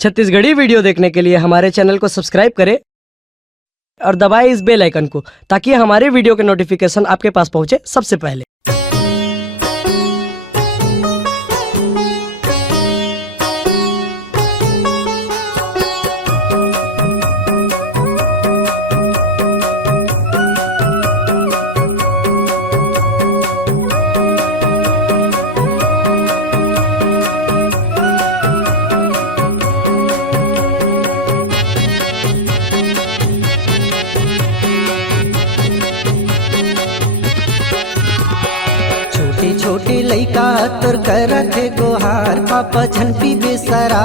Chhattisgarhi video देखने के लिए हमारे चैनल को सब्सक्राइब करें और दबाएं इस बेल आइकन को ताकि हमारे वीडियो के नोटिफिकेशन आपके पास पहुंचे सबसे पहले। छोटे लइका तोर करत है गोहार, पापा झनपी बेसरा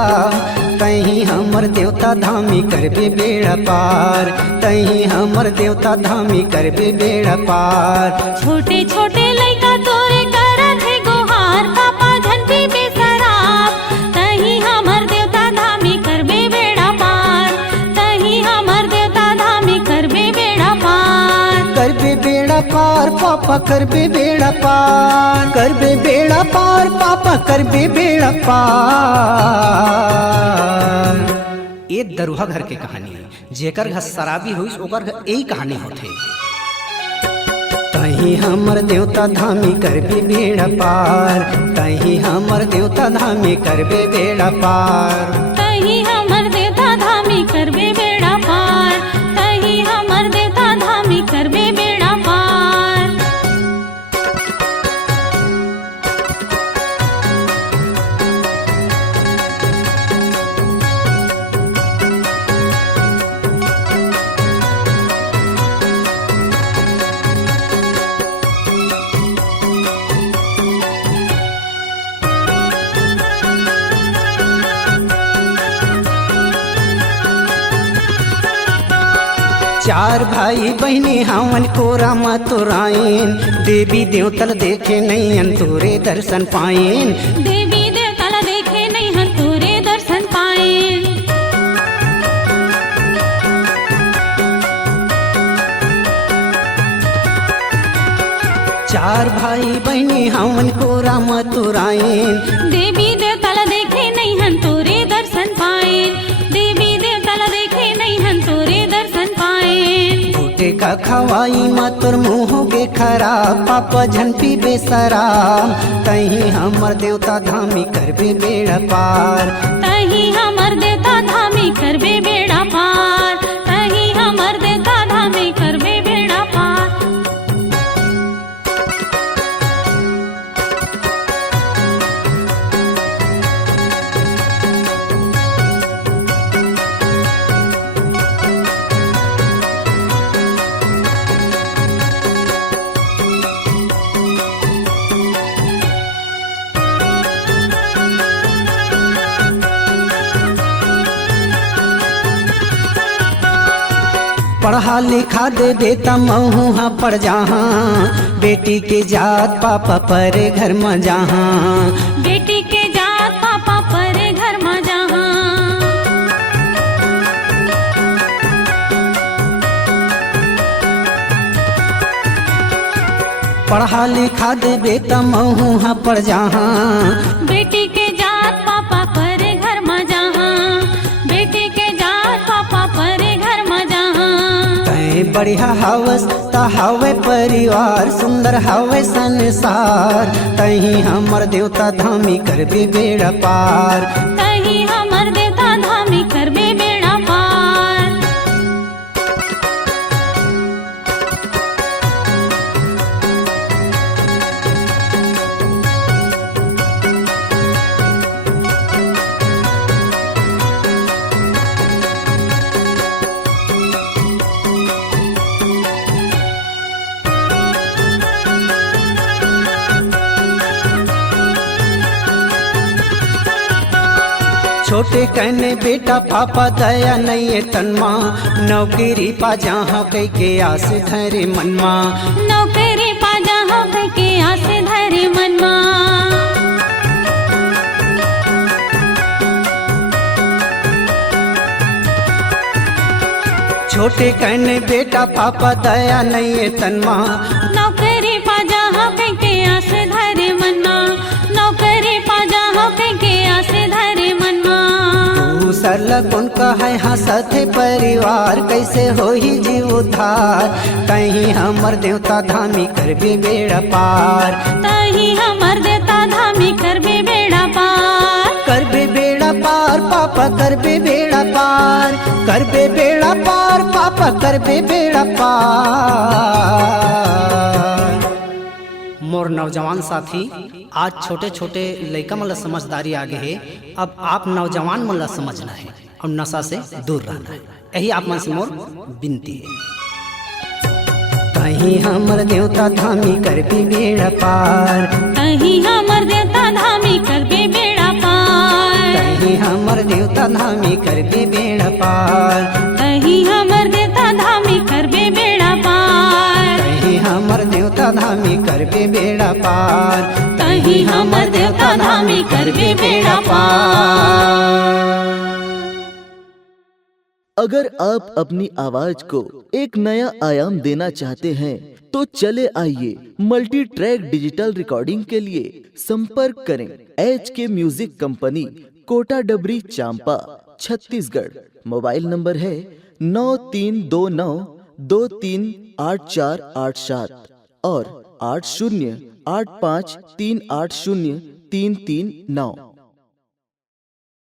तही हमर देवता धामी करबे बेड़ा पार, तही हमर देवता धामी करबे बेड़ा पार। छोटे छोटे लइका तोरे करत है गोहार, पापा झनपी बेसरा तही हमर देवता धामी करबे बेड़ा पार, तही हमर देवता धामी करबे बेड़ा पार। करबे बेड़ा पार पापा करबे बेड़ा पार, करबे बेड़ा पार पापा करबे बेड़ा पार। ये दरुहा घर के कहानी है, जेकर घर शराबी हुई ओकर घर यही कहानी होथे। तही हमर देवता धामी करबे बेड़ा पार, तही हमर देवता धामी करबे बेड़ा पार, तही हमर देवता धामी करबे बेड़ा पार, तही हमर देवता धामी करबे बेड़ा पार। चार भाई बहनी हावन कोरा मतुराइन, देवी देवतल देखे नहीं तोरे दर्शन पाइन, देवी देवता देखे नहीं हन तोरे दर्शन पाएन। चार भाई बहनी हावन कोरा मतुराइन, देवी देवता देखे नहीं हन तोरे दर्शन पाएन, देवी देवता देखे नहीं हन तोरे दर्शन पाएन। बूटे का खवाई मतुर मुँह के खराब, पापा झनपी बेसराम तही हमर देवता धामी करबे बेड़ा पार, तही हमर देवता धामी करबे बेड़ा पार, तही हमर देवता धामी करबे बेड़ा पार। पढ़ा लिखा दे बेटा महुहा पड़ जहाँ, बेटी के जात पापा परे घर में जहाँ, बेटी के जात पापा परे घर में जहाँ। पढ़ा लिखा दे बेटा महुहा पड़ जहाँ, बेटी के जात पापा परे घर में जहाँ, बेटी के जात पापा परे घर में जहाँ। तय बढ़िया हवस ता हवे परिवार, सुंदर हवे संसार तही हमर देवता धामी करबे बेड़ा पार, तही हमर देवता धामी करबे बेड़ा पार। छोटे कहने बेटा पापा दया नहीं है तन्मा, नौकरी पा जहाँ कह के आस धरे मनमा, नौकरी पा जहाँ कह के आस धरे मनमा। छोटे कहने बेटा पापा दया नहीं है तन्मा, नौकरी पा जहाँ कह के आस धरे मनमा, नौकरी पा जहाँ कह के आस धरे मनमा। दूसर लगुन कहे हंसते परिवार कैसे होही जीव उद्धार कहीं हमर देवता धामी करबे बेड़ा पार तही हमर देवता धामी करबे बेड़ा पार करबे बेड़ा पार पापा करबे बेड़ा पार करबे बेड़ा पार पापा करबे बेड़ा पार। मोर नौजवान साथी आज छोटे छोटे लड़का मन ला समझदारी आगे है। अब आप नौजवान मन ला समझना है और नशा से दूर रहना है। यही आप मन से मोर विनती है। कहीं हमर देवता धामी करबे बेड़ा पार तही हमर देवता धामी करबे बेड़ा पार कहीं हमर देवता धामी करबे बेड़ा पार तही हमर देवता धामी करबे बेड़ा पार कहीं हमर देवता धामी करबे बेड़ा पार तही हमर देवता धामी करबे बेड़ा पार। अगर आप अपनी आवाज को एक नया आयाम देना चाहते हैं तो चले आइए मल्टी ट्रैक डिजिटल रिकॉर्डिंग के लिए संपर्क करें HK म्यूजिक कंपनी, कोटा डबरी, चांपा, छत्तीसगढ़। मोबाइल नंबर है 9329238487 और 8085380339।